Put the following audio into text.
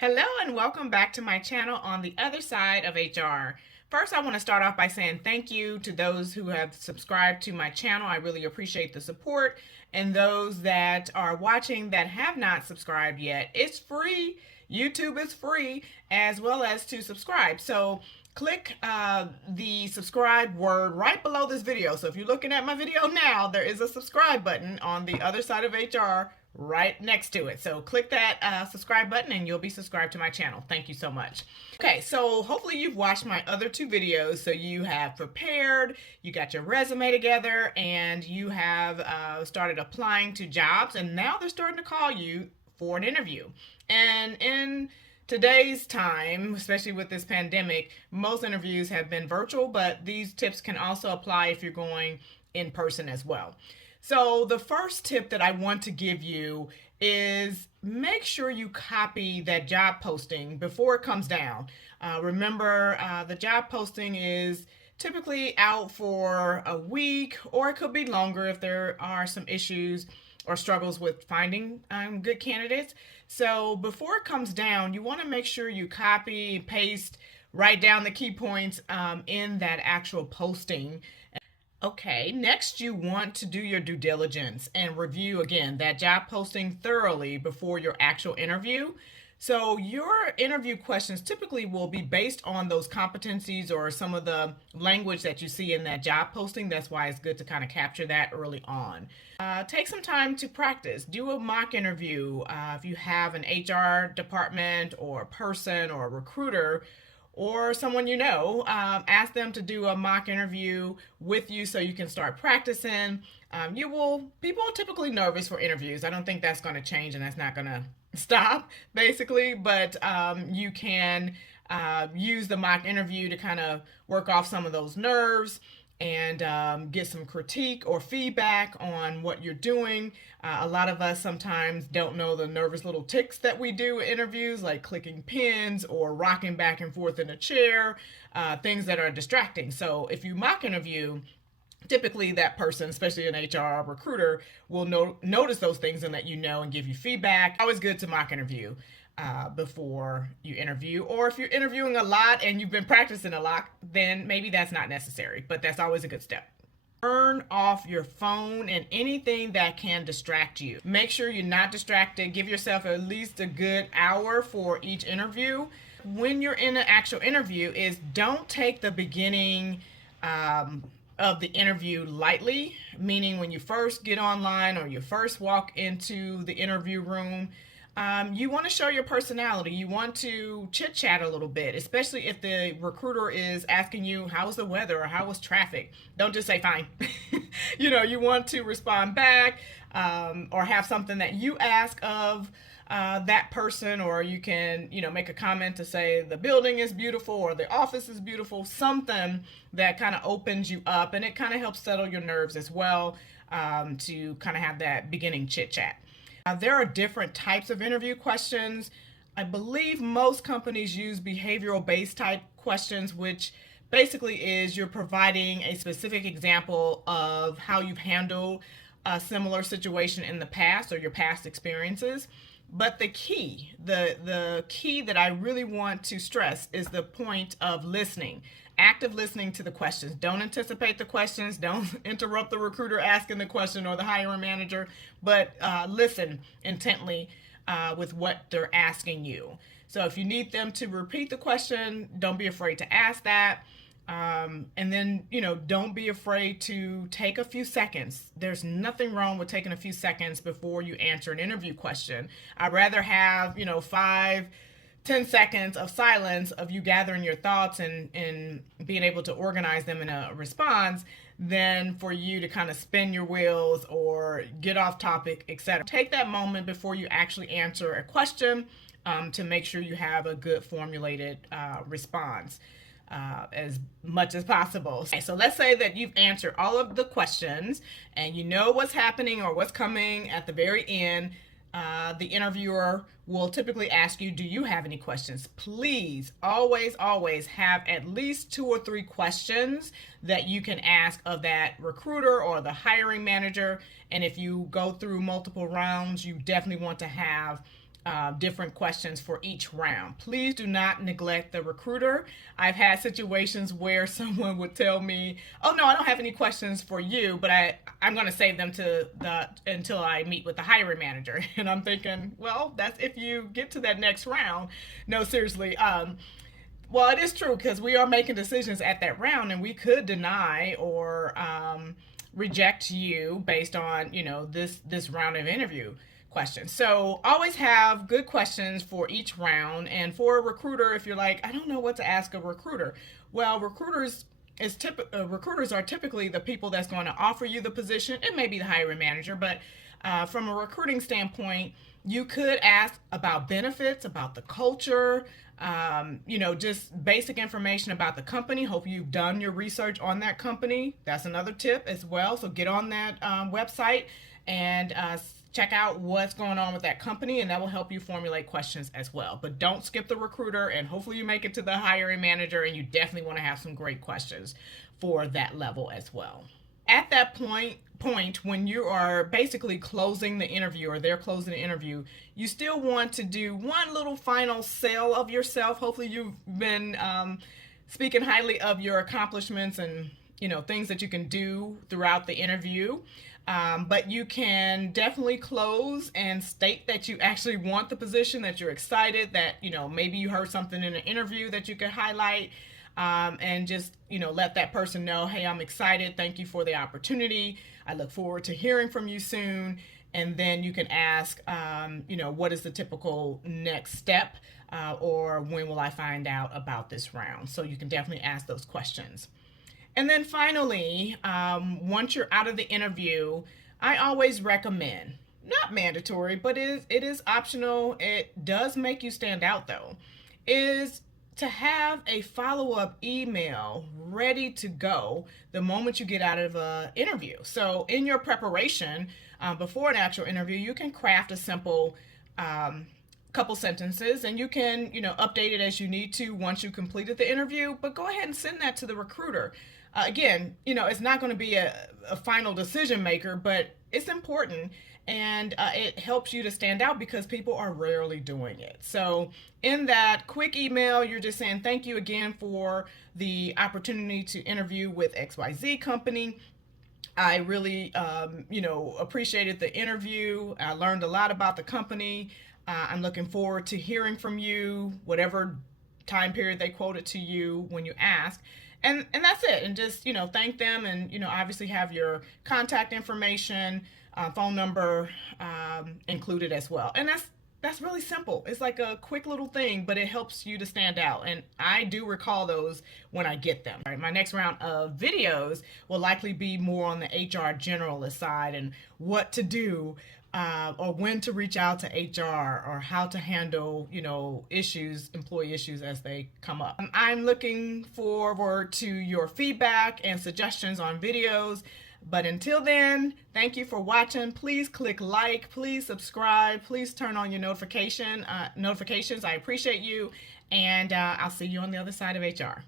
Hello and welcome back to my channel on the other side of HR. First, I want to start off by saying thank you to those who have subscribed to my channel. I really appreciate the support. And those that are watching that have not subscribed yet, it's free. YouTube is free, as well as to subscribe. So click the subscribe word right below this video. So if you're looking at my video now, there is a subscribe button on the other side of HR right next to it. So click that subscribe button and you'll be subscribed to my channel. Thank you so much. Okay, so hopefully you've watched my other two videos. So you have prepared, you got your resume together, and you have started applying to jobs, and now they're starting to call you for an interview. And in today's time, especially with this pandemic, most interviews have been virtual, but these tips can also apply if you're going in person as well. So the first tip that I want to give you is make sure you copy that job posting before it comes down. Remember, the job posting is typically out for a week, or it could be longer if there are some issues or struggles with finding good candidates. So before it comes down, you want to make sure you copy, paste, write down the key points in that actual posting. Okay, next you want to do your due diligence and review again that job posting thoroughly before your actual interview. So your interview questions typically will be based on those competencies or some of the language that you see in that job posting. That's why it's good to kind of capture that early on. Take some time to practice. Do a mock interview. If you have an HR department or a person or a recruiter or someone you know, ask them to do a mock interview with you so you can start practicing. People are typically nervous for interviews. I don't think that's going to change, and that's not going to stop, basically, but you can use the mock interview to kind of work off some of those nerves and get some critique or feedback on what you're doing. A lot of us sometimes don't know the nervous little tics that we do in interviews, like clicking pins or rocking back and forth in a chair, things that are distracting. So if you mock interview, typically that person, especially an HR recruiter, will notice those things and let you know and give you feedback. Always good to mock interview before you interview. Or if you're interviewing a lot and you've been practicing a lot, then maybe that's not necessary, but that's always a good step. Turn off your phone and anything that can distract you. Make sure you're not distracted. Give yourself at least a good hour for each interview. When you're in an actual interview, don't take the beginning of the interview lightly, meaning when you first get online or you first walk into the interview room, you want to show your personality. You want to chit chat a little bit, especially if the recruiter is asking you, how's the weather or how was traffic? Don't just say fine. You want to respond back or have something that you ask of that person, or you can, make a comment to say the building is beautiful or the office is beautiful, something that kind of opens you up, and it kind of helps settle your nerves as well, to kind of have that beginning chit chat. There are different types of interview questions. I believe most companies use behavioral based type questions, which basically is you're providing a specific example of how you've handled a similar situation in the past or your past experiences. But the key that I really want to stress is the point of listening. Active listening to the questions. Don't anticipate the questions. Don't interrupt the recruiter asking the question or the hiring manager, but listen intently with what they're asking you. So if you need them to repeat the question, don't be afraid to ask that. And then, don't be afraid to take a few seconds. There's nothing wrong with taking a few seconds before you answer an interview question. I'd rather have, 5-10 seconds of silence of you gathering your thoughts and being able to organize them in a response than for you to kind of spin your wheels or get off topic, etc. Take that moment before you actually answer a question to make sure you have a good formulated response. As much as possible. Okay, so let's say that you've answered all of the questions and you know what's happening or what's coming at the very end. The interviewer will typically ask you, do you have any questions? Please always have at least 2 or 3 questions that you can ask of that recruiter or the hiring manager. And if you go through multiple rounds, you definitely want to have different questions for each round. Please do not neglect the recruiter. I've had situations where someone would tell me, "Oh no, I don't have any questions for you, but I'm going to save them until I meet with the hiring manager." And I'm thinking, well, that's if you get to that next round. No, seriously. Well, it is true because we are making decisions at that round, and we could deny or reject you based on this round of interview questions. So always have good questions for each round. And for a recruiter, if you're like, I don't know what to ask a recruiter, well, recruiters are typically the people that's going to offer you the position. It may be the hiring manager, but from a recruiting standpoint, you could ask about benefits, about the culture, just basic information about the company. Hope you've done your research on that company. That's another tip as well. So get on that website and check out what's going on with that company, and that will help you formulate questions as well. But don't skip the recruiter, and hopefully you make it to the hiring manager, and you definitely want to have some great questions for that level as well. At that point when you are basically closing the interview, or they're closing the interview, you still want to do one little final sell of yourself. Hopefully you've been speaking highly of your accomplishments and things that you can do throughout the interview. But you can definitely close and state that you actually want the position, that you're excited, that maybe you heard something in an interview that you could highlight. And just let that person know, hey, I'm excited, thank you for the opportunity, I look forward to hearing from you soon. And then you can ask what is the typical next step, or when will I find out about this round. So you can definitely ask those questions. And then finally, once you're out of the interview, I always recommend, not mandatory, but it is optional, it does make you stand out though, is to have a follow-up email ready to go the moment you get out of an interview. So in your preparation before an actual interview, you can craft a simple couple sentences, and you can update it as you need to once you completed the interview, but go ahead and send that to the recruiter. Again, it's not going to be a final decision maker, but it's important, and it helps you to stand out because people are rarely doing it. So in that quick email, you're just saying, thank you again for the opportunity to interview with XYZ company. I really, appreciated the interview. I learned a lot about the company. I'm looking forward to hearing from you, whatever time period they quoted to you when you ask. And that's it. And just, thank them, and, obviously have your contact information, phone number included as well. And that's really simple. It's like a quick little thing, but it helps you to stand out. And I do recall those when I get them. All right, my next round of videos will likely be more on the HR generalist side and what to do, or when to reach out to HR, or how to handle, employee issues as they come up. I'm looking forward to your feedback and suggestions on videos. But until then, thank you for watching. Please click like, please subscribe, please turn on your notifications. I appreciate you, and I'll see you on the other side of HR.